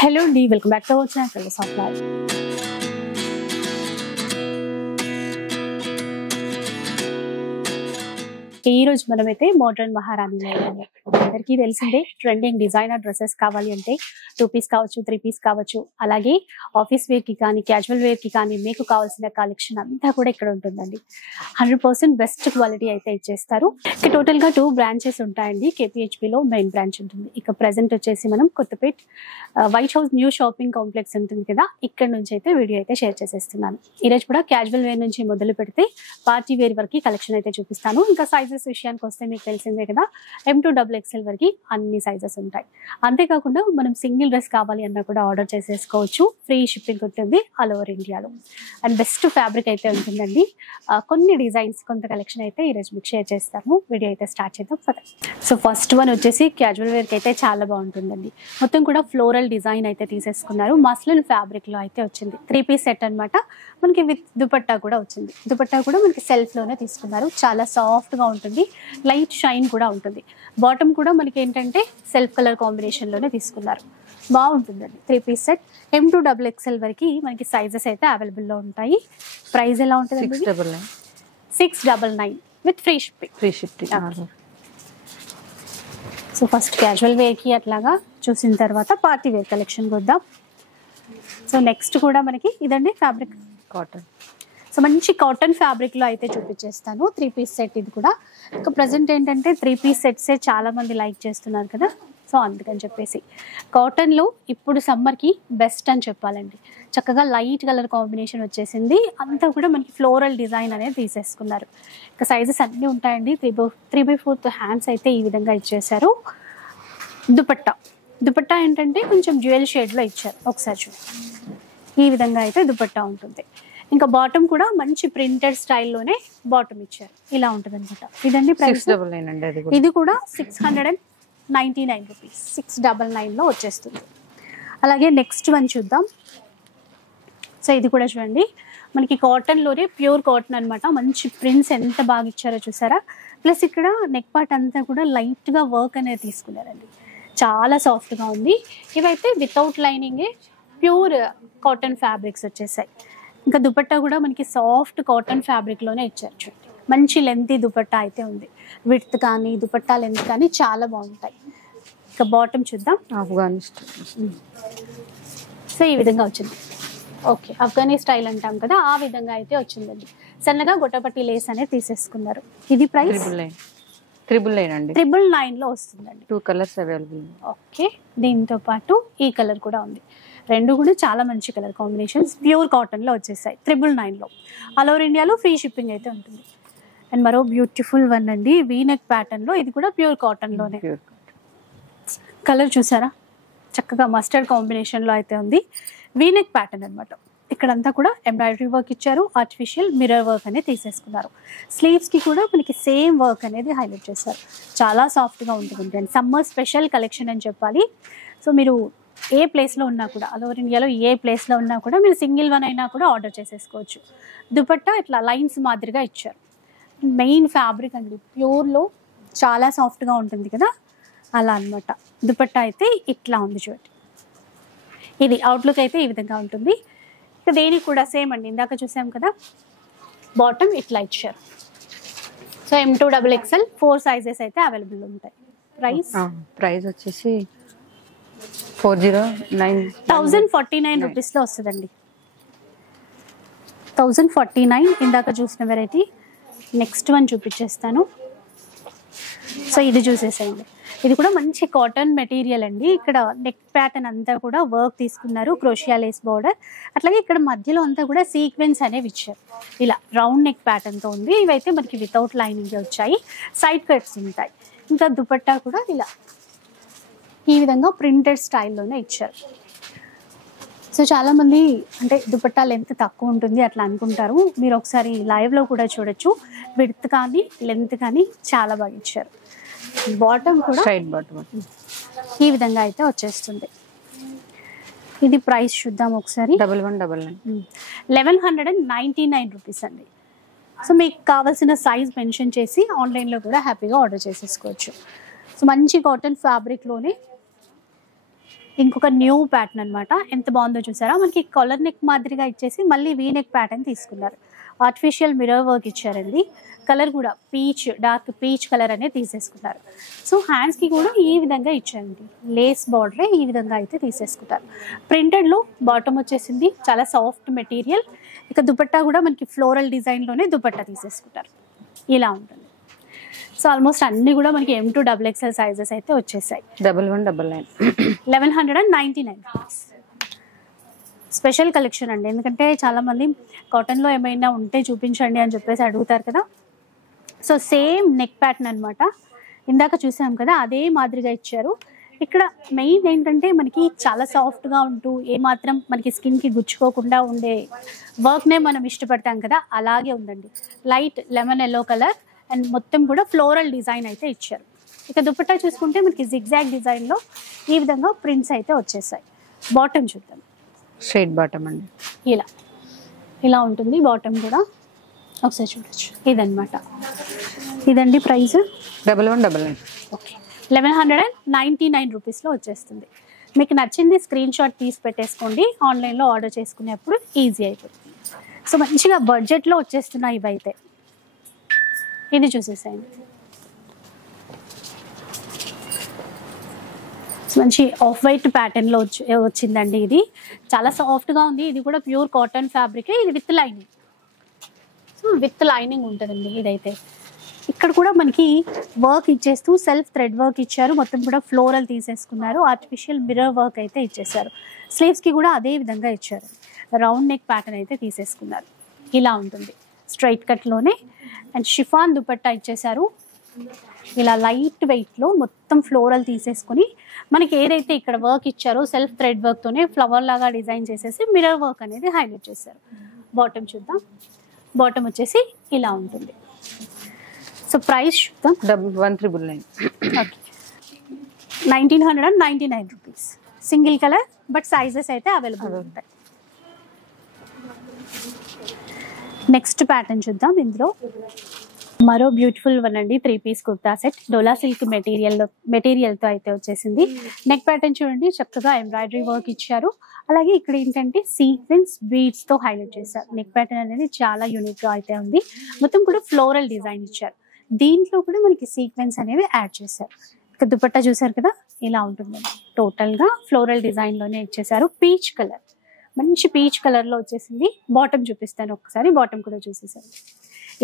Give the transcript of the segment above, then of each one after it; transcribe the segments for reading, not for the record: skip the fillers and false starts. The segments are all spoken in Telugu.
Hello అండి, welcome back to our channel of life. ఈ రోజు మనమైతే మోడర్న్ మహారాణి అందరికీ తెలిసిందే. ట్రెండింగ్ డిజైనర్ డ్రెస్సెస్ కావాలి అంటే 2 పీస్ కావచ్చు, 3 పీస్ కావచ్చు, అలాగే ఆఫీస్ వేర్ కి కానీ క్యాజువల్ వేర్ కి కానీ మీకు కావాల్సిన కలెక్షన్ అంతా కూడా ఇక్కడ ఉంటుందండి. 100% బెస్ట్ క్వాలిటీ అయితే ఇచ్చేస్తారు. ఇక టోటల్ గా 2 బ్రాంచెస్ ఉంటాయండి. KPHP లో మెయిన్ బ్రాంచ్ ఉంటుంది. ఇక ప్రెసెంట్ వచ్చేసి మనం Kothapeta white house new shopping complex ఉంటుంది కదా, ఇక్కడ నుంచి అయితే వీడియో అయితే షేర్ చేసేస్తున్నాను. ఈ రోజు కూడా క్యాజువల్ వేర్ నుంచి మొదలు పెడితే పార్టీ వేర్ వరకు కలెక్షన్ అయితే చూపిస్తాను. ఇంకా సైజెస్ విషయానికి వస్తే మీకు తెలిసిందే కదా, M2XXL వరకు అన్ని సైజెస్ ఉంటాయి. అంతేకాకుండా మనం సింగిల్ డ్రెస్ కావాలి అన్నా కూడా ఆర్డర్ చేసేసుకోవచ్చు. ఫ్రీ షిప్పింగ్ ఉంటుంది ఆల్ ఓవర్ ఇండియాలో. అండ్ బెస్ట్ ఫ్యాబ్రిక్ అయితే ఉంటుందండి. కొన్ని డిజైన్స్, కొంత కలెక్షన్ అయితే ఈరోజు మీకు షేర్ చేస్తాము. వీడియో అయితే స్టార్ట్ చేద్దాం పద. సో ఫస్ట్ వన్ వచ్చేసి క్యాజువల్ వేర్కి అయితే చాలా బాగుంటుందండి. మొత్తం కూడా ఫ్లోరల్ డిజైన్ అయితే తీసేసుకున్నారు. మస్లిన్ ఫ్యాబ్రిక్ లో అయితే వచ్చింది. 3 పీస్ సెట్ అనమాట. మనకి విత్ దుపట్టా కూడా వచ్చింది. దుపట్టా కూడా మనకి సెల్ఫ్ లోనే తీసుకున్నారు. చాలా సాఫ్ట్ గా ఉంటుంది, లైట్ షైన్ కూడా ఉంటుంది. బాటమ్ కూడా మనకి ఏంటంటే సెల్ఫ్ కలర్ కాంబినేషన్ లోనే తీసుకున్నారు. బాగుంటుందండి. 3 పీస్ సెట్ M2XXL వరకు మనకి సైజెస్ అయితే అవైలబుల్ లో ఉంటాయి. ప్రైస్ ఎలా ఉంటుంది? 699 with free shipping. So first casual wear కి అట్లాగా చూసిన తర్వాత పార్టీ వేర్ కలెక్షన్ వద్దాం. సో నెక్స్ట్ కూడా మనకి ఇదండి ఫ్యాబ్రిక్ కాటన్. సో మంచి కాటన్ ఫ్యాబ్రిక్ లో అయితే చూపించేస్తాను. 3 పీస్ సెట్ ఇది కూడా. ఇక ప్రజెంట్ ఏంటంటే 3 పీస్ సెట్సే చాలా మంది లైక్ చేస్తున్నారు కదా, సో అందుకని చెప్పేసి కాటన్ లో ఇప్పుడు సమ్మర్ కి బెస్ట్ అని చెప్పాలండి. చక్కగా లైట్ కలర్ కాంబినేషన్ వచ్చేసింది. అంతా కూడా మనకి ఫ్లోరల్ డిజైన్ అనేది తీసేసుకున్నారు. ఇక సైజెస్ అన్నీ ఉంటాయండి. 3/4 హ్యాండ్స్ అయితే ఈ విధంగా ఇచ్చేసారు. దుపట్టా ఏంటంటే కొంచెం జ్యువెల్ షేడ్ లో ఇచ్చారు. ఒకసారి చూడండి, ఈ విధంగా అయితే దుపట్టా ఉంటుంది. ఇంకా బాటమ్ కూడా మంచి ప్రింటెడ్ స్టైల్లోనే బాటమ్ ఇచ్చారు. ఇలా ఉంటుంది అనమాట. ఇదండి ప్రైస్. ఇది కూడా 699 రూపీస్. 699 లో వచ్చేస్తుంది. అలాగే నెక్స్ట్ వన్ చూద్దాం. సో ఇది కూడా చూడండి, మనకి కాటన్ లోనే ప్యూర్ కాటన్ అనమాట. మంచి ప్రింట్స్ ఎంత బాగా ఇచ్చారో చూసారా. ప్లస్ ఇక్కడ నెక్ పార్ట్ అంతా కూడా లైట్ గా వర్క్ అనేది తీసుకున్నారండి. చాలా సాఫ్ట్ గా ఉంది. ఇవైతే without lining pure cotton fabrics వచ్చేసాయి. ఇంకా దుపట్టా కూడా మనకి సాఫ్ట్ కాటన్ ఫ్యాబ్రిక్ లోనే ఇచ్చారు. చూడండి, మంచి లెంతీ దుపట్టా అయితే ఉంది. విడ్త్ కానీ దుపట్టా లెంత్ కానీ చాలా బాగుంటాయి. ఇక బాటమ్ చూద్దాం. ఆఫ్ఘనిస్తాన్. సో ఈ విధంగా వచ్చింది. ఓకే, ఆఫ్ఘనీ స్టైల్ అంటాం కదా, ఆ విధంగా అయితే వచ్చిందండి. సన్నగా గొట్టపట్టి లేస్ అనేది తీసేసుకున్నారు. ఇది ప్రైస్ 999 లో వస్తుందండి. 2 కలర్స్ అవైలబుల్. ఓకే, దీంతో పాటు ఈ కలర్ కూడా ఉంది. రెండు కూడా చాలా మంచి కలర్ కాంబినేషన్స్. ప్యూర్ కాటన్ లో వచ్చేసాయి 999 లో. ఆల్ ఓవర్ ఇండియాలో ఫ్రీ షిప్పింగ్ అయితే ఉంటుంది. అండ్ మరో బ్యూటిఫుల్ వన్ అండి, వీనెక్ ప్యాటర్న్ లో. ఇది కూడా ప్యూర్ కాటన్ లోనే. కలర్ చూసారా, చక్కగా మస్టర్డ్ కాంబినేషన్ లో అయితే ఉంది. వీనెక్ ప్యాటర్న్ అనమాట. ఇక్కడంతా కూడా ఎంబ్రాయిడరీ వర్క్ ఇచ్చారు. ఆర్టిఫిషియల్ మిర్రర్ వర్క్ అనేది తీసేసుకున్నారు. స్లీవ్స్ కి కూడా మనకి సేమ్ వర్క్ అనేది హైలైట్ చేశారు. చాలా సాఫ్ట్ గా ఉంటుంది. అండ్ సమ్మర్ స్పెషల్ కలెక్షన్ అని చెప్పాలి. సో మీరు ఏ ప్లేస్లో ఉన్నా కూడా, ఆల్ ఓవర్ ఇండియాలో ఏ ప్లేస్లో ఉన్నా కూడా మీరు సింగిల్ వన్ అయినా కూడా ఆర్డర్ చేసేసుకోవచ్చు. దుపట్టా ఇట్లా లైన్స్ మాదిరిగా ఇచ్చారు. మెయిన్ ఫ్యాబ్రిక్ అండి, ప్యూర్లో చాలా సాఫ్ట్గా ఉంటుంది కదా, అలా అనమాట. దుపట్టా అయితే ఇట్లా ఉంది చూడండి. ఇది అవుట్లుక్ అయితే ఈ విధంగా ఉంటుంది. ఇక దేనికి కూడా సేమ్ అండి, ఇందాక చూసాం కదా, బాటమ్ ఇట్లా ఇచ్చారు. సో M2XXL 4 సైజెస్ అయితే అవైలబుల్ ఉంటాయి. ప్రైస్ వచ్చేసి 1049 రూపీస్ లో వస్తుందండి. 1049. ఇందాక చూసిన వెరైటీ. నెక్స్ట్ వన్ చూపించేస్తాను. సో ఇది చూసేసేయండి. ఇది కూడా మంచి కాటన్ మెటీరియల్ అండి. ఇక్కడ నెక్ ప్యాటర్న్ అంతా కూడా వర్క్ తీసుకున్నారు, క్రోషియా లేస్ బోర్డర్. అట్లాగే ఇక్కడ మధ్యలో అంతా కూడా సీక్వెన్స్ అనేవి ఇచ్చారు. ఇలా రౌండ్ నెక్ ప్యాటర్న్ తో ఉంది. ఇవైతే మనకి వితౌట్ లైనింగ్ వచ్చాయి. సైడ్ కట్స్ ఉంటాయి. ఇంకా దుపట్టా కూడా ఇలా ఈ విధంగా ప్రింటెడ్ స్టైల్లోనే ఇచ్చారు. సో చాలా మంది అంటే దుపట్టా లెంత్ తక్కువ ఉంటుంది అట్లా అనుకుంటారు. మీరు ఒకసారి లైవ్లో కూడా చూడొచ్చు. విడ్త్ కానీ లెంత్ కానీ చాలా బాగా ఇచ్చారు. బాటమ్ కూడా సైడ్ బాటమ్ ఈ విధంగా అయితే వచ్చేస్తుంది. ఇది ప్రైస్ చూద్దాం ఒకసారి. 1199 రూపీస్ అండి. సో మీకు కావాల్సిన సైజ్ మెన్షన్ చేసి ఆన్లైన్లో కూడా హ్యాపీగా ఆర్డర్ చేసేసుకోవచ్చు. సో మంచి కాటన్ ఫ్యాబ్రిక్లోనే ఇంకొక న్యూ ప్యాటర్న్ అన్నమాట. ఎంత బాగుందో చూసారా, మనకి కాలర్ నెక్ మాదిరిగా ఇచ్చేసి మళ్ళీ వీ నెక్ ప్యాటర్న్ తీసుకున్నారు. ఆర్టిఫిషియల్ మిర్రర్ వర్క్ ఇచ్చారండి. కలర్ కూడా పీచ్, డార్క్ పీచ్ కలర్ అనేది తీసేసుకున్నారు. సో హ్యాండ్స్కి కూడా ఈ విధంగా ఇచ్చారండి, లేస్ బార్డరే ఈ విధంగా అయితే తీసేసుకుంటారు. ప్రింటెడ్లో బాటమ్ వచ్చేసింది, చాలా సాఫ్ట్ మెటీరియల్. ఇక దుపట్టా కూడా మనకి ఫ్లోరల్ డిజైన్లోనే దుపట్టా తీసేసుకుంటారు. ఇలా ఉంటుంది. సో ఆల్మోస్ట్ అన్ని కూడా మనకి M2 XXL సైజెస్ అయితే వచ్చేసాయి. 1199 1199 స్పెషల్ కలెక్షన్ అండి. ఎందుకంటే చాలామంది కాటన్లో ఏమైనా ఉంటే చూపించండి అని చెప్పేసి అడుగుతారు కదా. సో సేమ్ నెక్ ప్యాటర్న్ అనమాట, ఇందాక చూసాం కదా అదే మాదిరిగా ఇచ్చారు. ఇక్కడ మెయిన్ ఏంటంటే మనకి చాలా సాఫ్ట్గా ఉంటూ ఏమాత్రం మనకి స్కిన్కి గుచ్చుకోకుండా ఉండే వర్క్నే మనం ఇష్టపడతాం కదా, అలాగే ఉందండి. Light lemon yellow colour and మొత్తం కూడా ఫ్లోరల్ డిజైన్ అయితే ఇచ్చారు. ఇక దుపట్టా చూసుకుంటే మనకి జిగ్జాగ్ డిజైన్లో ఈ విధంగా ప్రింట్స్ అయితే వచ్చేసాయి. బాటమ్ చూద్దాం, స్ట్రైట్ బాటమ్ అండి. ఇలా ఉంటుంది బాటమ్ కూడా, ఒకసారి చూడొచ్చు. ఇదన్నమాట, ఇదండి ప్రైస్ 1199. ఓకే, 1199 రూపీస్లో వచ్చేస్తుంది. మీకు నచ్చింది స్క్రీన్ షాట్ తీసి పెట్టేసుకోండి, ఆన్లైన్లో ఆర్డర్ చేసుకునేప్పుడు ఈజీ అయిపోతుంది. సో మంచిగా బడ్జెట్లో వచ్చేస్తున్నాయి ఇవైతే. ఇది చూసేసాయండి, మంచి ఆఫ్ వైట్ ప్యాటర్న్లో వచ్చిందండి. ఇది చాలా సాఫ్ట్గా ఉంది. ఇది కూడా ప్యూర్ కాటన్ ఫ్యాబ్రిక్, ఇది with lining. So with lining ఉంటుందండి ఇదైతే. ఇక్కడ కూడా మనకి వర్క్ ఇచ్చేస్తూ సెల్ఫ్ థ్రెడ్ వర్క్ ఇచ్చారు, మొత్తం కూడా ఫ్లోరల్ తీసేసుకున్నారు. ఆర్టిఫిషియల్ మిర్రర్ వర్క్ అయితే ఇచ్చేసారు. స్లీవ్స్కి కూడా అదే విధంగా ఇచ్చారు, రౌండ్ నెక్ ప్యాటర్న్ అయితే తీసేసుకున్నారు. ఇలా ఉంటుంది స్ట్రైట్ కట్లోనే. అండ్ షిఫాన్ దుపట్టా ఇచ్చేసారు. ఇలా లైట్ వెయిట్లో మొత్తం ఫ్లోరల్ తీసేసుకుని మనకి ఏదైతే ఇక్కడ వర్క్ ఇచ్చారో సెల్ఫ్ థ్రెడ్ వర్క్తోనే ఫ్లవర్ లాగా డిజైన్ చేసేసి మిర్రర్ వర్క్ అనేది హైలైట్ చేశారు. బాటమ్ చూద్దాం, బాటమ్ వచ్చేసి ఇలా ఉంటుంది. సో ప్రైస్ చూద్దాం, 1199. Okay, 1999 rupees. Single colour but sizes అయితే అవైలబుల్ ఉంటాయి. నెక్స్ట్ ప్యాటర్న్ చూద్దాం. ఇందులో మరో బ్యూటిఫుల్ వన్ అండి, 3 పీస్ కుర్తా సెట్. డోలా సిల్క్ మెటీరియల్తో అయితే వచ్చేసింది. నెక్ ప్యాటర్న్ చూడండి, చక్కగా ఎంబ్రాయిడరీ వర్క్ ఇచ్చారు. అలాగే ఇక్కడ ఏంటంటే సీక్వెన్స్ బీడ్స్తో హైలైట్ చేశారు. నెక్ ప్యాటర్న్ అనేది చాలా యూనిక్గా అయితే ఉంది. మొత్తం కూడా ఫ్లోరల్ డిజైన్ ఇచ్చారు. దీంట్లో కూడా మనకి సీక్వెన్స్ అనేవి యాడ్ చేశారు. ఇక దుపట్టా చూసారు కదా, ఇలా ఉంటుందండి. టోటల్గా ఫ్లోరల్ డిజైన్లోనే ఇచ్చేసారు. పీచ్ కలర్, మంచి పీచ్ కలర్లో వచ్చేసింది. బాటమ్ చూపిస్తాను ఒకసారి, బాటమ్ కూడా చూసేసారు.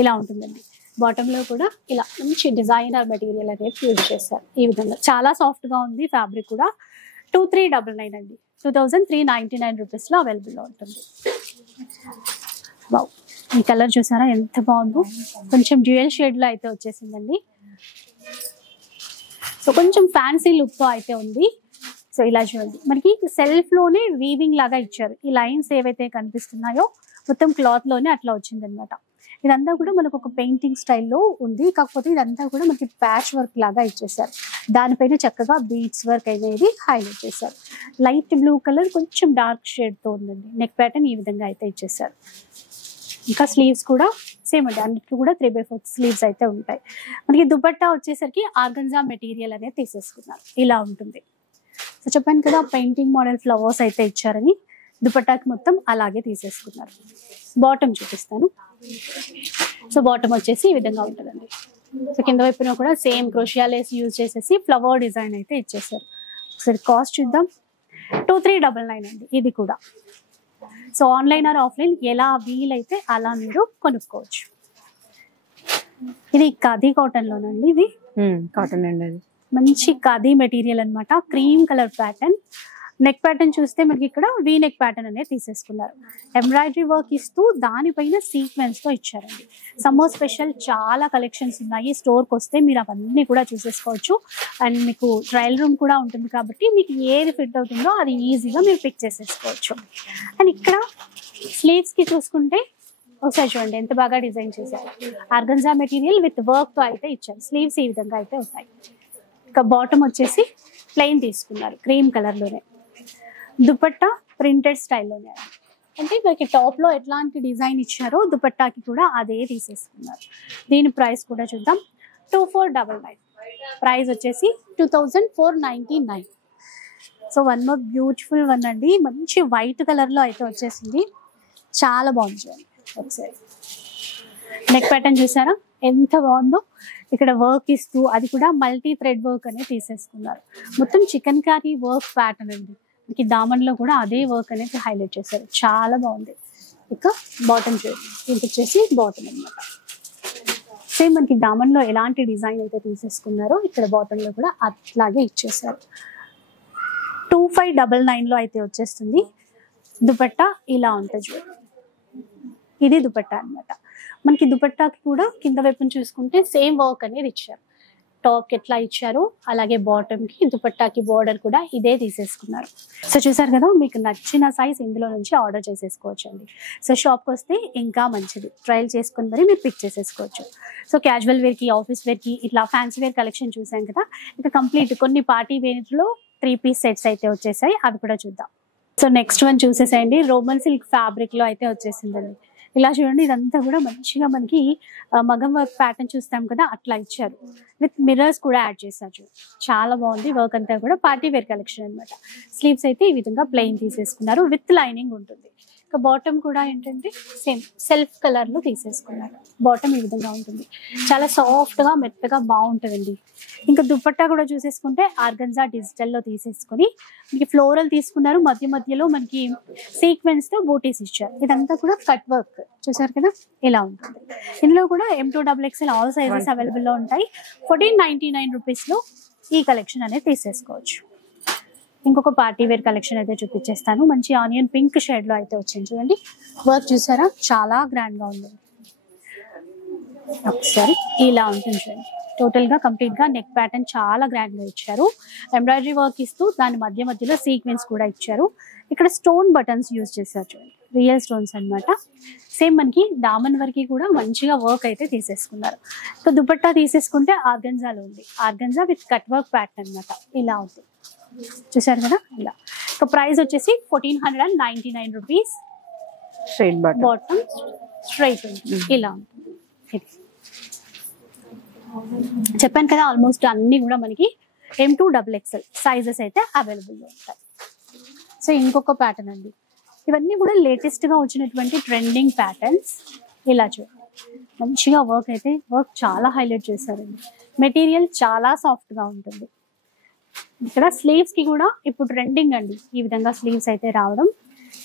ఇలా ఉంటుందండి. బాటంలో కూడా ఇలా మంచి డిజైనర్ మెటీరియల్ అనేది యూజ్ చేస్తారు. ఈ విధంగా చాలా సాఫ్ట్గా ఉంది. ఫ్యాబ్రిక్ కూడా 2399 అండి, 2399 రూపీస్లో అవైలబుల్లో ఉంటుంది. వావ్, ఈ కలర్ చూసారా ఎంత బాగుందో, కొంచెం డ్యూయల్ షేడ్లో అయితే వచ్చేసిందండి. సో కొంచెం ఫ్యాన్సీ లుక్తో అయితే ఉంది. సో ఇలా చూడండి, మనకి సెల్ఫ్లోనే వీవింగ్ లాగా ఇచ్చారు. ఈ లైన్స్ ఏవైతే కనిపిస్తున్నాయో మొత్తం క్లాత్లోనే అట్లా వచ్చిందనమాట. ఇదంతా కూడా మనకు ఒక పెయింటింగ్ స్టైల్లో ఉంది, కాకపోతే ఇదంతా కూడా మనకి ప్యాచ్ వర్క్ లాగా ఇచ్చేసారు. దానిపైన చక్కగా బీడ్స్ వర్క్ అనేది హైలైట్ చేశారు. లైట్ బ్లూ కలర్ కొంచెం డార్క్ షేడ్తో ఉందండి. నెక్ ప్యాటర్న్ ఈ విధంగా అయితే ఇచ్చేసారు. ఇంకా స్లీవ్స్ కూడా సేమ్ అండి, అన్నిటికీ కూడా 3/4 స్లీవ్స్ అయితే ఉంటాయి. మనకి దుపట్టా వచ్చేసరికి ఆర్గంజా మెటీరియల్ అనేది తీసేసుకున్నారు. ఇలా ఉంటుంది. సో చెప్పాను కదా పెయింటింగ్ మోడల్ ఫ్లవర్స్ అయితే ఇచ్చారని, దుపట్టాకి మొత్తం అలాగే తీసేసుకున్నారు. బాటమ్ చూపిస్తాను. సో బాటమ్ వచ్చేసి ఈ విధంగా ఉంటుందండి. సో కింద వైపున కూడా సేమ్ క్రోషియా లేస్ యూజ్ చేసేసి ఫ్లవర్ డిజైన్ అయితే ఇచ్చేసారు. ఒకసారి కాస్ట్ చూద్దాం, 2399 అండి ఇది కూడా. సో ఆన్లైన్ ఆర్ ఆఫ్లైన్ ఎలా వీలైతే అలా మీరు కొనుక్కోవచ్చు. ఇది ఖాదీ కాటన్లోనండి. ఇది కాటన్ అండి, అది మంచి ఖాదీ మెటీరియల్ అన్నమాట. Cream colour pattern. Neck pattern చూస్తే మనకి ఇక్కడ వీ నెక్ ప్యాటర్న్ అనేది తీసేసుకున్నారు. ఎంబ్రాయిడరీ వర్క్ ఇస్తూ దానిపైన సీక్వెన్స్ తో ఇచ్చారండి. సమ్మర్ స్పెషల్ చాలా కలెక్షన్స్ ఉన్నాయి. స్టోర్కి వస్తే మీరు అవన్నీ కూడా చూసేసుకోవచ్చు. అండ్ మీకు ట్రయల్ రూమ్ కూడా ఉంటుంది కాబట్టి మీకు ఏది ఫిట్ అవుతుందో అది ఈజీగా మీరు పిక్ చేసేసుకోవచ్చు. అండ్ ఇక్కడ స్లీవ్స్ కి చూసుకుంటే ఒకసారి చూడండి ఎంత బాగా డిజైన్ చేశారు. ఆర్గంజా మెటీరియల్ విత్ వర్క్ తో అయితే ఇచ్చారు. స్లీవ్స్ ఈ విధంగా అయితే ఉన్నాయి. ఇక బాటమ్ వచ్చేసి ప్లెయిన్ తీసుకున్నారు క్రీమ్ కలర్ లోనే. దుపట్టా ప్రింటెడ్ స్టైల్లోనే, అంటే మనకి టాప్ లో ఎట్లాంటి డిజైన్ ఇచ్చారో దుపట్టాకి కూడా అదే తీసేసుకున్నారు. దీని ప్రైస్ కూడా చూద్దాం, 2499. ప్రైస్ వచ్చేసి 2499. So one more beautiful one అండి, మంచి వైట్ కలర్ లో అయితే వచ్చేసింది, చాలా బాగుంది చూడండి. ఒకసారి నెక్ ప్యాటర్న్ చూసారా ఎంత బాగుందో, ఇక్కడ వర్క్ ఇస్తూ అది కూడా మల్టీ థ్రెడ్ వర్క్ అనేది తీసేసుకున్నారు. మొత్తం చికెన్ కర్రీ వర్క్ ప్యాటర్న్ అండి, మనకి దామన్ లో కూడా అదే వర్క్ అనేది హైలైట్ చేశారు, చాలా బాగుంది. ఇక బాటమ్ చూడండి, ఇది వచ్చేసి బాటమ్ అనమాట. సేమ్ మనకి దామన్ లో ఎలాంటి డిజైన్ అయితే తీసేసుకున్నారో ఇక్కడ బాటమ్ లో కూడా అట్లాగే ఇచ్చేసారు. 2599 లో అయితే వచ్చేస్తుంది. దుపట్టా ఇలా ఉంటుంది చూడండి, ఇది దుపట్టా అన్నమాట. మనకి దుపట్టాకి కూడా కింద వైపుని చూసుకుంటే సేమ్ వర్క్ అనేది ఇచ్చారు, టాప్ ఎట్లా ఇచ్చారు అలాగే బాటమ్ కి దుపట్టాకి బోర్డర్ కూడా ఇదే తీసేసుకున్నారు. సో చూసారు కదా, మీకు నచ్చిన సైజ్ ఇందులో నుంచి ఆర్డర్ చేసేసుకోవచ్చు అండి. సో షాప్కి వస్తే ఇంకా మంచిది, ట్రయల్ చేసుకుని మరి మీరు పిక్ చేసేసుకోవచ్చు. సో క్యాజువల్ వేర్ కి, ఆఫీస్ వేర్ కి, ఇట్లా ఫ్యాన్సీ వేర్ కలెక్షన్ చూసాం కదా. ఇక కంప్లీట్ కొన్ని పార్టీ వేర్ లో 3 పీస్ సెట్స్ అయితే వచ్చేసాయి, అవి కూడా చూద్దాం. సో నెక్స్ట్ వన్ చూసేసేయండి, రోమన్ సిల్క్ ఫ్యాబ్రిక్ లో అయితే వచ్చేసిందండి. ఇలా చూడండి, ఇదంతా కూడా మంచిగా మనకి మగం వర్క్ ప్యాటర్న్ చూస్తాం కదా అట్లా ఇచ్చారు, విత్ మిర్రర్స్ కూడా యాడ్ చేశారు. చాలా బాగుంది వర్క్ అంతా కూడా, పార్టీ వేర్ కలెక్షన్ అనమాట. స్లీవ్స్ అయితే ఈ విధంగా ప్లెయిన్ తీసేసుకున్నారు, విత్ లైనింగ్ ఉంటుంది. ఇక బాటమ్ కూడా ఏంటంటే సేమ్ సెల్ఫ్ కలర్ లో తీసేసుకున్నారు. బాటమ్ ఈ విధంగా ఉంటుంది, చాలా సాఫ్ట్ గా మెత్తగా బాగుంటుందండి. ఇంకా దుపట్టా కూడా చూసేసుకుంటే ఆర్గన్జా డిజిటల్ లో తీసేసుకుని మనకి ఫ్లోరల్ తీసుకున్నారు, మధ్య మధ్యలో మనకి సీక్వెన్స్ తో బూటీస్ ఇచ్చారు. ఇదంతా కూడా కట్ వర్క్ చూసారు కదా, ఇలా ఉంటుంది. ఇందులో కూడా M2XXL ఆల్ సైజెస్ అవైలబుల్ లో ఉంటాయి. 1499 రూపీస్ లో ఈ కలెక్షన్ అనేది తీసేసుకోవచ్చు. ఇంకొక పార్టీ వేర్ కలెక్షన్ అయితే చూపించేస్తాను, మంచి ఆనియన్ పింక్ షేడ్ లో అయితే వచ్చింది చూడండి. వర్క్ చూసారా చాలా గ్రాండ్ గా ఉంది. ఒకసారి ఇలా ఉంటుంది చూడండి, టోటల్ గా కంప్లీట్ గా నెక్ ప్యాటర్న్ చాలా గ్రాండ్ గా ఇచ్చారు. ఎంబ్రాయిడరీ వర్క్ ఇస్తూ దాని మధ్య మధ్యలో సీక్వెన్స్ కూడా ఇచ్చారు. ఇక్కడ స్టోన్ బటన్స్ యూజ్ చేశారు చూడండి, రియల్ స్టోన్స్ అన్నమాట. సేమ్ మనకి దామన్ వరకు కూడా మంచిగా వర్క్ అయితే తీసేసుకున్నారు. సో దుపట్టా తీసేసుకుంటే ఆర్గన్జాలో ఉంది, organza with cut work pattern అన్నమాట, ఇలా ఉంది చూసారు కదా. ఇలా ఒక ప్రైస్ వచ్చేసి 1499 రూపీస్. స్ట్రైట్ బాటమ్ స్ట్రైట్ ఉంటుంది, ఇలా ఉంటుంది. చెప్పాను కదా, ఆల్మోస్ట్ అన్ని కూడా మనకి M2XXL సైజెస్ అయితే అవైలబుల్ ఉంటాయి. సో ఇంకొక ప్యాటర్న్ అండి, ఇవన్నీ కూడా లేటెస్ట్ గా వచ్చినటువంటి ట్రెండింగ్ ప్యాటర్న్స్. ఇలా చూడండి, మంచిగా వర్క్ అయితే వర్క్ చాలా హైలైట్ చేశారండి. మెటీరియల్ చాలా సాఫ్ట్ గా ఉంటుంది. ఇక్కడ స్లీవ్స్ కి కూడా ఇప్పుడు ట్రెండింగ్ అండి, ఈ విధంగా స్లీవ్స్ అయితే రావడం,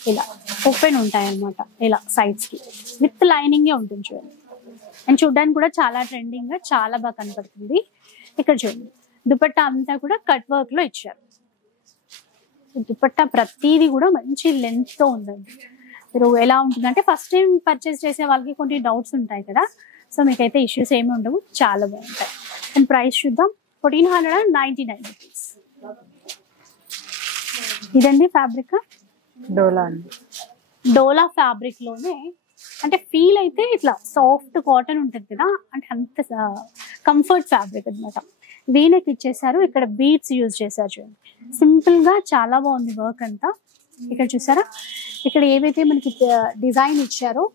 ఇలా ఓపెన్ ఉంటాయి అన్నమాట, ఇలా సైడ్స్ కి విత్ లైనింగ్ ఉంటుంది చూడండి. అండ్ చూడడానికి కూడా చాలా ట్రెండింగ్ గా చాలా బాగా కనపడుతుంది. ఇక్కడ చూడండి, దుపట్టా అంతా కూడా కట్ వర్క్ లో ఇచ్చారు. దుపట్టా ప్రతిదీ కూడా మంచి లెంత్ తో ఉందండి. మీరు ఎలా ఉంటుందంటే ఫస్ట్ టైం పర్చేస్ చేసే వాళ్ళకి కొన్ని డౌట్స్ ఉంటాయి కదా, సో మీకైతే ఇష్యూస్ ఏమి ఉండవు, చాలా బాగుంటాయి. అండ్ ప్రైస్ చూద్దాం, 1499 రూపీస్. ఇదండి ఫ్యాబ్రిక్ డోలా అండి, డోలా ఫ్యాబ్రిక్ లోనే అంటే ఫీల్ అయితే ఇట్లా సాఫ్ట్ కాటన్ ఉంటుంది కదా, అంటే అంత కంఫర్ట్ ఫ్యాబ్రిక్ అనమాట. వీనెక్ ఇచ్చేసారు, ఇక్కడ బీడ్స్ యూజ్ చేశారు చూడండి, సింపుల్ గా చాలా బాగుంది వర్క్ అంతా. ఇక్కడ చూసారా, ఇక్కడ ఏవైతే మనకి డిజైన్ ఇచ్చారో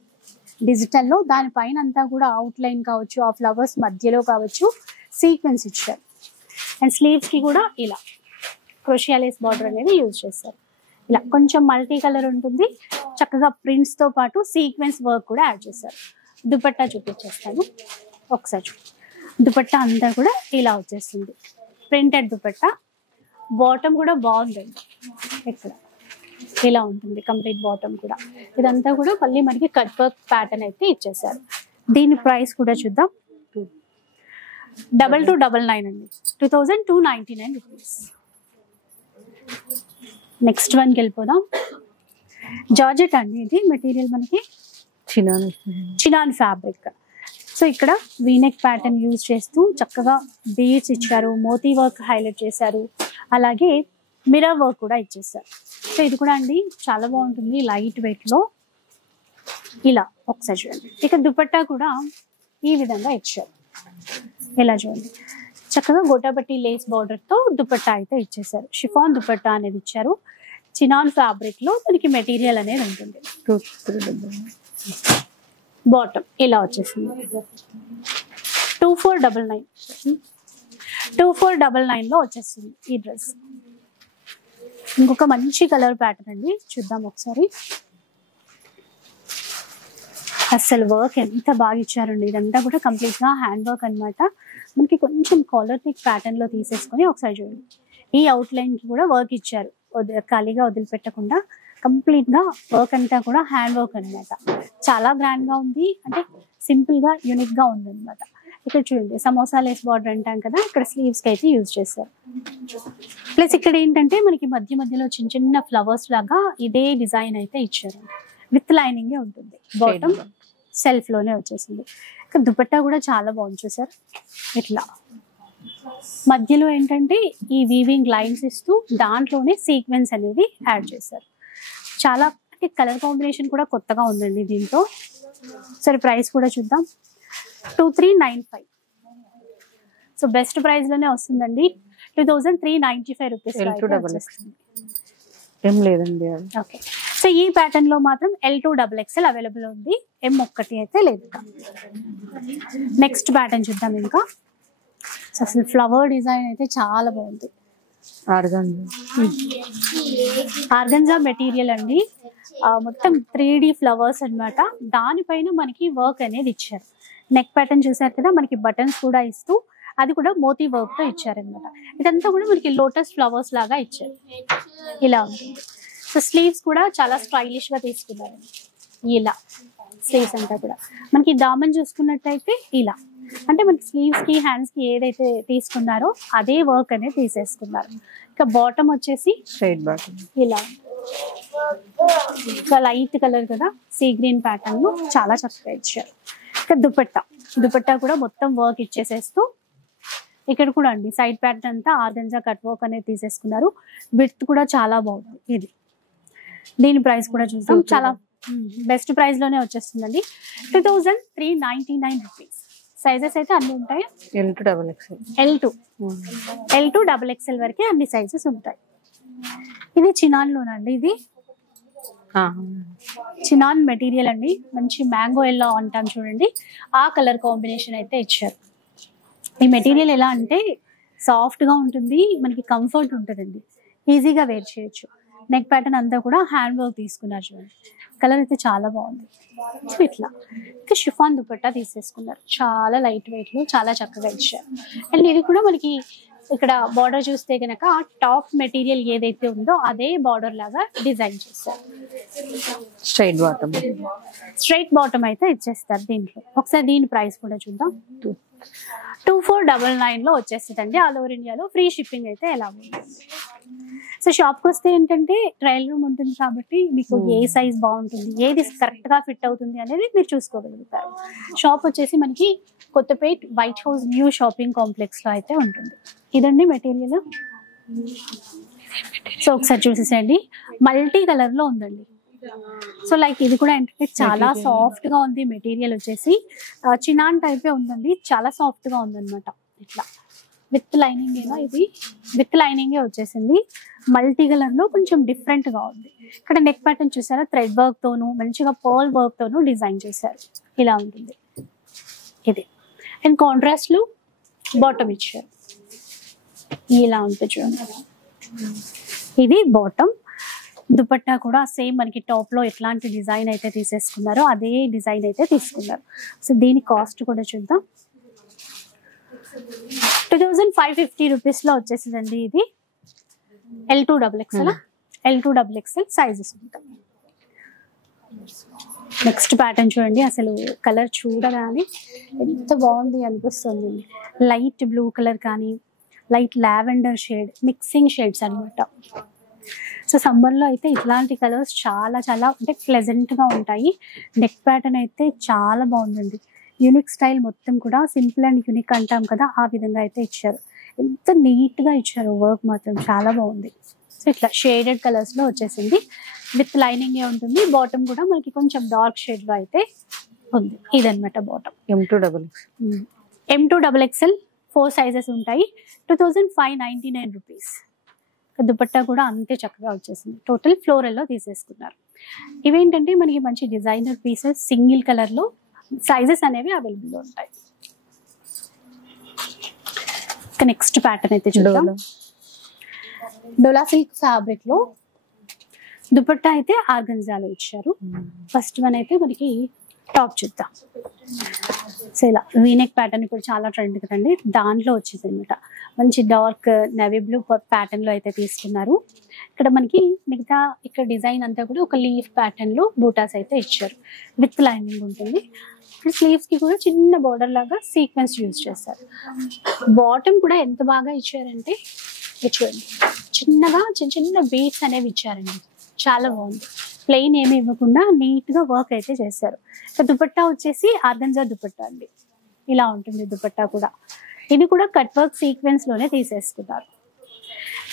డిజిటల్లో దానిపైన అంతా కూడా అవుట్ లైన్ కావచ్చు, ఆ ఫ్లవర్స్ మధ్యలో కావచ్చు సీక్వెన్స్ ఇచ్చారు. అండ్ స్లీవ్స్ కి కూడా ఇలా క్రోషియాలేస్ బార్డర్ అనేది యూజ్ చేస్తారు. ఇలా కొంచెం మల్టీ కలర్ ఉంటుంది, చక్కగా ప్రింట్స్ తో పాటు సీక్వెన్స్ వర్క్ కూడా యాడ్ చేశారు. దుపట్టా చూపించేస్తాను ఒకసారి. దుపట్టా అంతా కూడా ఇలా వచ్చేస్తుంది, ప్రింటెడ్ దుపట్టా. బాటమ్ కూడా బాగుందండి, ఇక్కడ ఇలా ఉంటుంది కంప్లీట్ బాటమ్ కూడా. ఇదంతా కూడా మళ్ళీ మనకి కట్ వర్క్ ప్యాటర్న్ అయితే ఇచ్చేసారు. దీని ప్రైస్ కూడా చూద్దాం, 2299 అండి, 2299 రూపీస్. నెక్స్ట్ వన్కి వెళ్ళిపోదాం. జార్జెట్ అండి, ఇది మెటీరియల్ మనకి చినాన్ ఫ్యాబ్రిక్. సో ఇక్కడ వీనెక్ ప్యాటర్న్ యూజ్ చేస్తూ చక్కగా బీడ్స్ ఇచ్చారు, మోతీ వర్క్ హైలైట్ చేశారు, అలాగే మిర్రర్ వర్క్ కూడా ఇచ్చేసారు. సో ఇది కూడా అండి చాలా బాగుంటుంది, లైట్ వెయిట్ లో. ఇలా ఒకసారి చూడండి, ఇక దుపట్టా కూడా ఈ విధంగా ఇచ్చారు. ఇలా చూడండి, చక్కగా గోటాపట్టి లేస్ బార్డర్ తో దుపట్టా అయితే ఇచ్చేసారు. షిఫాన్ దుపట్టా అనేది ఇచ్చారు, చినాన్ ఫ్యాబ్రిక్ లో మనకి మెటీరియల్ అనేది ఉంటుంది. బాటమ్ ఇలా వచ్చేసింది, 2499 లో వచ్చేస్తుంది ఈ డ్రెస్. ఇంకొక మంచి కలర్ ప్యాటర్న్ అండి, చూద్దాం ఒకసారి. అసలు వర్క్ ఎంత బాగా ఇచ్చారండి, ఇదంతా కూడా కంప్లీట్ గా హ్యాండ్ వర్క్ అన్నమాట. మనకి కొంచెం కాలర్ నెక్ ప్యాటర్న్ లో తీసేసుకొని ఒకసారి చూడండి. ఈ అవుట్ లైన్ కి కూడా వర్క్ ఇచ్చారు, ఖాళీగా వదిలిపెట్టకుండా కంప్లీట్ గా వర్క్ అంతా కూడా హ్యాండ్ వర్క్ అన్నమాట. చాలా గ్రాండ్ గా ఉంది, అంటే సింపుల్ గా యూనిక్ గా ఉంది అనమాట. ఇక్కడ చూడండి సమోసా లేస్ బార్డర్ అంటాం కదా, ఇక్కడ స్లీవ్స్ కి అయితే యూజ్ చేశారు. ప్లస్ ఇక్కడ ఏంటంటే మనకి మధ్య మధ్యలో చిన్న చిన్న ఫ్లవర్స్ లాగా ఇదే డిజైన్ అయితే ఇచ్చారు, విత్ లైనింగ్ ఉంటుంది. బాటమ్ సెల్ఫ్ లోనే వచ్చేసింది. ఇక్కడ దుపట్టా కూడా చాలా బాగుంది చూసారు, ఇట్లా మధ్యలో ఏంటంటే ఈ వీవింగ్ లైన్స్ ఇస్తూ దాంట్లోనే సీక్వెన్స్ అనేది యాడ్ చేశారు. చాలా అంటే కలర్ కాంబినేషన్ కూడా కొత్తగా ఉందండి దీంతో. సరే ప్రైస్ కూడా చూద్దాం, 2395. సో బెస్ట్ ప్రైస్ లోనే వస్తుందండి, 2395 రూపీస్. ఏం లేదండి. ఓకే, సో ఈ ప్యాటర్న్ లో మాత్రం L2XXL అవైలబుల్ ఉంది, M ఒక్కటి అయితే లేదు. నెక్స్ట్ ప్యాటర్న్ చూద్దాం. ఇంకా అసలు ఫ్లవర్ డిజైన్ అయితే చాలా బాగుంది. ఆర్గంజా మెటీరియల్ అండి, మొత్తం 3D ఫ్లవర్స్ అన్నమాట. దానిపైన మనకి వర్క్ అనేది ఇచ్చారు. నెక్ ప్యాటర్న్ చూసారు కదా, మనకి బటన్స్ కూడా ఇస్తూ అది కూడా మోతీ వర్క్ తో ఇచ్చారనమాట. ఇదంతా కూడా మనకి లోటస్ ఫ్లవర్స్ లాగా ఇచ్చారు, ఇలా ఉంటుంది. సో స్లీవ్స్ కూడా చాలా స్టైలిష్ గా తీసుకున్నారు, ఇలా స్లీవ్స్ అంతా కూడా. మనకి దామన్ చూసుకున్నట్టయితే ఇలా, అంటే మనకి స్లీవ్స్ కి హ్యాండ్స్ కి ఏదైతే తీసుకున్నారో అదే వర్క్ అనేది తీసేసుకున్నారు. ఇక బాటమ్ వచ్చేసి స్ట్రైట్ బాటమ్ ఇలా, ఇంకా లైట్ కలర్ కదా, సీ గ్రీన్ ప్యాటర్న్ లో చాలా చక్కగా ఇచ్చారు. ఇక దుపట్టా కూడా మొత్తం వర్క్ ఇచ్చేసేస్తూ ఇక్కడ కూడా అండి సైడ్ ప్యాటర్న్ అంతా ఆర్గంజా కట్ వర్క్ అనేది తీసేసుకున్నారు. విడ్త్ కూడా చాలా బాగుంది ఇది. దీని ప్రైస్ కూడా చూద్దాం, చాలా బెస్ట్ ప్రైస్ లోనే వచ్చేస్తుందండి, 2399 రూపీస్. సైజెస్ అయితే అన్ని ఉంటాయి, L2XXL వరకే అన్ని సైజెస్ ఉంటాయి. ఇది చినాన్ లోనండి, ఇది చినాన్ మెటీరియల్ అండి, మంచి మ్యాంగో ఎల్లో అంటాం చూడండి, ఆ కలర్ కాంబినేషన్ అయితే ఇచ్చారు. ఈ మెటీరియల్ ఎలా అంటే సాఫ్ట్ గా ఉంటుంది, మనకి కంఫర్ట్ ఉంటుందండి, ఈజీగా వేర్ చేయొచ్చు. నెక్ ప్యాటర్న్ అంతా కూడా హ్యాండ్ వర్క్ తీసుకున్నారు చూడండి, కలర్ అయితే చాలా బాగుంది. ఇట్లా ఇంకా షిఫాన్ దుపట్టా తీసేసుకున్నారు, చాలా లైట్ వెయిట్ లో చాలా చక్కగా ఇచ్చారు. అండ్ ఇది కూడా మనకి ఇక్కడ బార్డర్ చూస్తే కనుక టాప్ మెటీరియల్ ఏదైతే ఉందో అదే బార్డర్ లాగా డిజైన్ చేస్తారు. స్ట్రైట్ బాటమ్ అయితే ఇచ్చేస్తారు దీంట్లో. ఒకసారి దీని ప్రైస్ కూడా చూద్దాం, 2499 లో వచ్చేస్తుందండి. ఆల్ ఓవర్ ఇండియాలో ఫ్రీ షిప్పింగ్ అయితే ఎలా ఉంటుంది. సో షాప్ కి వస్తే ఏంటంటే ట్రయల్ రూమ్ ఉంటుంది కాబట్టి మీకు ఏ సైజ్ బాగుంటుంది, ఏది కరెక్ట్ గా ఫిట్ అవుతుంది అనేది మీరు చూసుకోగలుగుతారు. షాప్ వచ్చేసి మనకి Kothapet white house new shopping complex లో అయితే ఉంటుంది. ఇదండి మెటీరియల్. సో ఒకసారి చూసేసేయండి, మల్టీ కలర్ లో ఉందండి. సో లైక్ ఇది కూడా ఏంటంటే చాలా సాఫ్ట్ గా ఉంది మెటీరియల్ వచ్చేసి, చినాన్ టైపే ఉందండి, చాలా సాఫ్ట్ గా ఉందన్నమాట. ఇట్లా విత్ లైనింగ్, ఇది విత్ లైనింగే వచ్చేసింది. మల్టీ కలర్ లో కొంచెం డిఫరెంట్ గా ఉంది. ఇక్కడ నెక్ ప్యాటర్న్ చూసారా, థ్రెడ్ వర్క్ తోను మంచిగా పర్ల్ వర్క్ తోను డిజైన్ చేశారు, ఇలా ఉంటుంది ఇది. అండ్ కాంట్రాస్ట్ లో బాటమ్ ఇచ్చారు, ఇలా ఉంటుంది చూడండి. ఇది బాటమ్. దుపట్టా కూడా సేమ్ మనకి టాప్ లో ఎట్లాంటి డిజైన్ అయితే తీసేసుకున్నారో అదే డిజైన్ అయితే తీసుకున్నారు. సో దీని కాస్ట్ కూడా చూద్దాం, 2550 రూపీస్ లో వచ్చేసిందండి. ఇది L2XXL సైజెస్ ఉంటాయి. నెక్స్ట్ ప్యాటర్న్ చూడండి, అసలు కలర్ చూడగానే ఎంత బాగుంది అనిపిస్తుంది. లైట్ బ్లూ కలర్ కానీ light lavender shade, mixing shades అనమాట. సో సమ్మర్ లో అయితే ఇట్లాంటి కలర్స్ చాలా చాలా అంటే ప్లెజెంట్ గా ఉంటాయి. నెక్ ప్యాటర్న్ అయితే చాలా బాగుందండి, యూనిక్ స్టైల్ మొత్తం కూడా సింపుల్ అండ్ యూనిక్ అంటాం కదా, ఆ విధంగా అయితే ఇచ్చారు. ఎంత నీట్ గా ఇచ్చారు, వర్క్ మాత్రం చాలా బాగుంది. సో ఇట్లా షేడెడ్ కలర్స్ లో వచ్చేసింది, విత్ లైనింగ్ ఉంటుంది. బాటమ్ కూడా మనకి కొంచెం డార్క్ షేడ్ లో అయితే ఉంది. ఇదనమాట బాటమ్. M2XXL 4 సైజెస్ ఉంటాయి, 2599 రూపీస్. దుపట్టా కూడా అంతే చక్కగా వచ్చేసింది. టోటల్ ఫ్లోరల్ లో తీసేసుకున్నారు. ఇవేంటంటే మనకి మంచి డిజైనర్ పీసెస్, సింగిల్ కలర్ లో సైజెస్ అనేవి అవైలబుల్ లో ఉంటాయి. నెక్స్ట్ ప్యాటర్న్ అయితే చూద్దాం. డోలా సిల్క్ ఫ్యాబ్రిక్ లో దుపట్టా అయితే ఆర్గంజాలో ఇచ్చారు. ఫస్ట్ వన్ అయితే మనకి టాప్ చూద్దాం. సో ఇలా వీనెక్ ప్యాటర్న్ ఇప్పుడు చాలా ట్రెండ్ కదండి, దాంట్లో వచ్చింది అనమాట. మంచి డార్క్ నేవీ బ్లూ ప్యాటర్న్ లో అయితే తీసుకున్నారు. ఇక్కడ మనకి మిగతా ఇక్కడ డిజైన్ అంతా కూడా ఒక లీఫ్ ప్యాటర్న్ లో బూటాస్ అయితే ఇచ్చారు. విత్ లైనింగ్ ఉంటుంది. స్లీవ్స్ కి కూడా చిన్న బోర్డర్ లాగా సీక్వెన్స్ యూజ్ చేస్తారు. బాటమ్ కూడా ఎంత బాగా ఇచ్చారంటే చూడండి, చిన్నగా చిన్న చిన్న బీట్స్ అనేవి ఇచ్చారండి. చాలా బాగుంది. ప్లెయిన్ ఏమి ఇవ్వకుండా నీట్ గా వర్క్ అయితే చేశారు. దుపట్టా వచ్చేసి ఆర్గంజా దుపట్టా అండి. ఇలా ఉంటుంది దుపట్టా కూడా. ఇది కూడా కట్ వర్క్ సీక్వెన్స్ లోనే తీసేసుకున్నారు.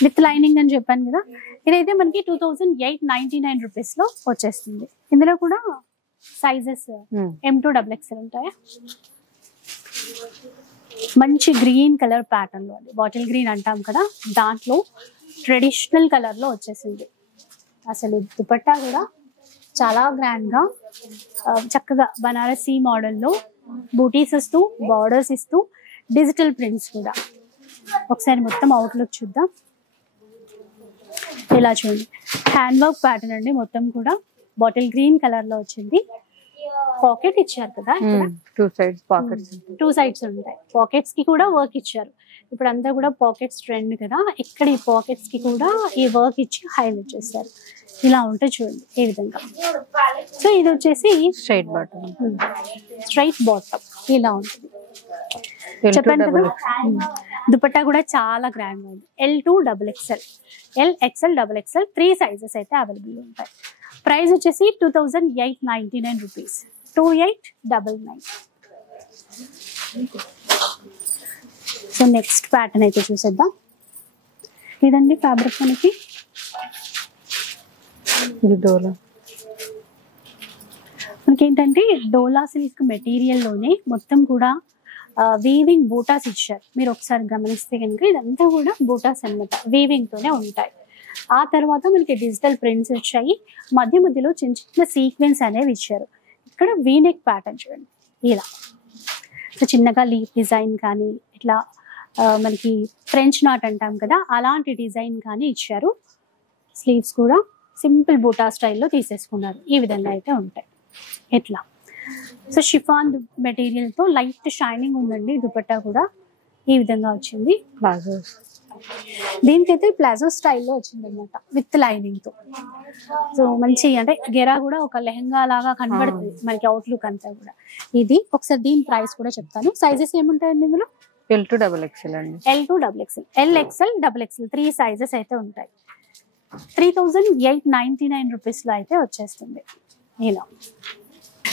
విత్ లైనింగ్ అని చెప్పాను కదా. ఇదైతే మనకి 2899 రూపీస్ లో వచ్చేస్తుంది. ఇందులో కూడా సైజెస్ M2XXL ఉంటాయా. మంచి గ్రీన్ కలర్ ప్యాటర్న్ లో, బాటిల్ గ్రీన్ అంటాం కదా, దాంట్లో ట్రెడిషనల్ కలర్ లో వచ్చేసింది. అసలు దుపట్టా కూడా చాలా గ్రాండ్ గా చక్కగా బనారసీ మోడల్లో బూటీస్ ఇస్తూ, బార్డర్స్ ఇస్తూ, డిజిటల్ ప్రింట్స్ కూడా. ఒకసారి మొత్తం అవుట్లుక్ చూద్దాం. ఇలా చూడండి, హ్యాండ్ వర్క్ ప్యాటర్న్ అండి. మొత్తం కూడా బాటిల్ గ్రీన్ కలర్ లో వచ్చింది. పాకెట్ ఇచ్చారు కదా, టూ సైడ్స్ ఉంటాయి. పాకెట్స్ కి కూడా వర్క్ ఇచ్చారు. ఇప్పుడు అంతా కూడా పాకెట్స్ ట్రెండ్ కదా, ఇక్కడ ఈ పాకెట్స్ కి కూడా ఈ వర్క్ ఇచ్చి హైలైట్ చేస్తారు. ఇలా ఉంటుంది చూడండి ఈ విధంగా. సో ఇది వచ్చేసి స్ట్రైట్ బాటమ్ ఇలా ఉంటుంది. చెప్పండి కదా, దుపట్టా కూడా చాలా గ్రాండ్ ఉంది. L2XXL, LXL, 3 సైజెస్ అయితే అవైలబుల్ ఉంటాయి. ప్రైస్ వచ్చేసి 2899 రూపీస్, 2899. సో నెక్స్ట్ ప్యాటర్న్ అయితే చూసేద్దాం. ఇదండి ఫ్యాబ్రిక్ మనకి. ఇది డోలా. మనకేంటంటే డోలా సిల్క్ మెటీరియల్ లోనే మొత్తం కూడా వీవింగ్ బూటాస్ ఇచ్చారు. మీరు ఒకసారి గమనిస్తే కనుక ఇదంతా కూడా బూటాస్ అన్నమాట, వీవింగ్ తోనే ఉంటాయి. ఆ తర్వాత మనకి డిజిటల్ ప్రింట్స్ వచ్చాయి. మధ్య మధ్యలో చిన్న చిన్న సీక్వెన్స్ అనేవి ఇచ్చారు. ఇక్కడ వీనెక్ ప్యాటర్న్ చూడండి ఇలా. సో చిన్నగా లీఫ్ డిజైన్ కానీ, ఇట్లా మనకి ఫ్రెంచ్ నాట్ అంటాం కదా, అలాంటి డిజైన్ కానీ ఇచ్చారు. స్లీవ్స్ కూడా సింపుల్ బూటా స్టైల్లో తీసేసుకున్నారు. ఈ విధంగా అయితే ఉంటాయి ఇట్లా. సో షిఫాన్ మెటీరియల్ తో లైట్ షైనింగ్ ఉందండి. దుపట్టా కూడా ఈ విధంగా వచ్చింది. ప్లాజో, దీనికైతే ప్లాజో స్టైల్లో వచ్చింది అనమాట, విత్ లైనింగ్ తో. సో మంచి అంటే గెరా కూడా ఒక లెహంగా లాగా కనబడుతుంది మనకి అవుట్లుక్ అంతా కూడా. ఇది ఒకసారి దీని ప్రైస్ కూడా చెప్తాను. సైజెస్ ఏముంటాయండి ఇందులో? L2XXL అండి. L2XXL, LXL, XXL 3 సైజెస్ అయితే ఉంటాయి. 3899 రూపీస్ లో అయితే వచ్చేస్తుంది ఇలా.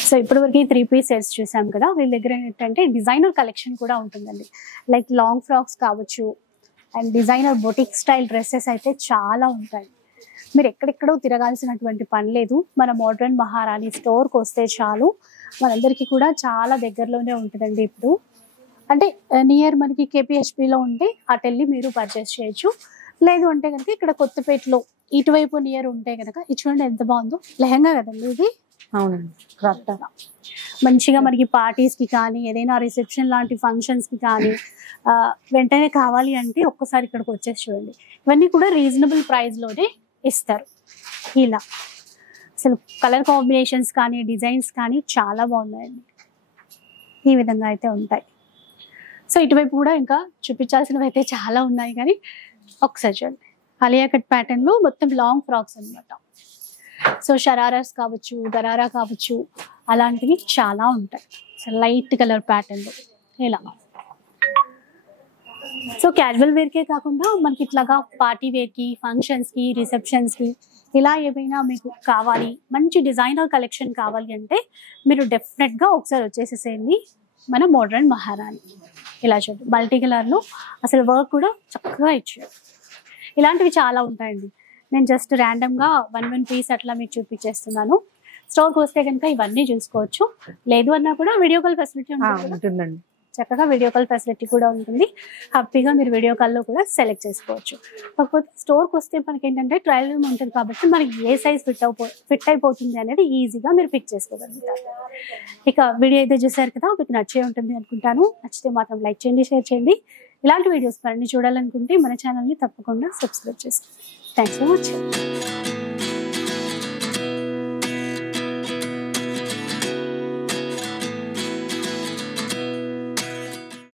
సో ఇప్పటి వరకు 3 పీస్ సెట్స్ చూసాం కదా. వీళ్ళ దగ్గర ఏంటంటే డిజైనర్ కలెక్షన్ కూడా ఉంటుందండి. లైక్ లాంగ్ ఫ్రాక్స్ కావచ్చు, and designer boutique style dresses అయితే చాలా ఉంటాయి. మీరు ఎక్కడెక్కడో తిరగాల్సినటువంటి పని లేదు. మన మోడ్రన్ మహారాణి స్టోర్కి వస్తే చాలు. మనందరికీ కూడా చాలా దగ్గరలోనే ఉంటుందండి. ఇప్పుడు అంటే నియర్ మనకి KPHPలో ఉంటే అటు వెళ్ళి మీరు పర్చేస్ చేయొచ్చు. లేదు అంటే కనుక ఇక్కడ కొత్తపేటలో ఇటువైపు నియర్ ఉంటే కనుక ఇది చూడండి ఎంత బాగుందో. లెహంగా కదండి ఇది. అవునండి, కరెక్ట్గా మంచిగా మనకి పార్టీస్ కి కానీ, ఏదైనా రిసెప్షన్ లాంటి ఫంక్షన్స్ కి కానీ వెంటనే కావాలి అంటే ఒక్కసారి ఇక్కడికి వచ్చేసి చూడండి. ఇవన్నీ కూడా రీజనబుల్ ప్రైస్ లోనే ఇస్తారు ఇలా. అసలు కలర్ కాంబినేషన్స్ కానీ, డిజైన్స్ కానీ చాలా బాగున్నాయండి. ఈ విధంగా అయితే ఉంటాయి. సో ఇటువైపు కూడా ఇంకా చూపించాల్సినవి అయితే చాలా ఉన్నాయి, కానీ ఒకసారి చూడండి. అలియా కట్ ప్యాటర్న్ లో మొత్తం లాంగ్ ఫ్రాక్స్ అనమాట. సో షరారాస్ కావచ్చు, గరారా కావచ్చు, అలాంటివి చాలా ఉంటాయి. సో లైట్ కలర్ ప్యాటర్న్ లో ఇలా. సో క్యాజువల్ వేర్కే కాకుండా మనకి ఇట్లాగా పార్టీ వేర్కి, ఫంక్షన్స్కి, రిసెప్షన్స్కి ఇలా ఏమైనా మీకు కావాలి, మంచి డిజైనర్ కలెక్షన్ కావాలి అంటే మీరు డెఫినెట్గా ఒకసారి వచ్చేసేసేయండి మన మోడ్రన్ మహారాణి. ఇలా చూడండి మల్టీ కలర్లో అసలు వర్క్ కూడా చక్కగా ఇచ్చారు. ఇలాంటివి చాలా ఉంటాయండి. నేను జస్ట్ ర్యాండమ్గా 1 పీస్ అట్లా మీకు చూపించేస్తున్నాను. స్టోర్కి వస్తే కనుక ఇవన్నీ చూసుకోవచ్చు. లేదు అన్నా కూడా వీడియో కాల్ ఫెసిలిటీ ఉంటుందండి. చక్కగా వీడియో కాల్ ఫెసిలిటీ కూడా ఉంటుంది. హ్యాపీగా మీరు వీడియో కాల్లో కూడా సెలెక్ట్ చేసుకోవచ్చు. కాకపోతే స్టోర్కి వస్తే మనకి ఏంటంటే ట్రయల్ రూమ్ ఉంటుంది కాబట్టి మనకి ఏ సైజ్ ఫిట్ అయిపోతుంది అనేది ఈజీగా మీరు పిక్ చేసుకోగలుగుతారు. ఇక వీడియో అయితే చూసారు కదా, మీకు నచ్చే ఉంటుంది అనుకుంటాను. నచ్చితే మాత్రం లైక్ చేయండి, షేర్ చేయండి. ఇలాంటి వీడియోస్ మరిన్ని చూడాలనుకుంటే మన ఛానల్ని తప్పకుండా సబ్స్క్రైబ్ చేసుకోండి. Thanks for watching.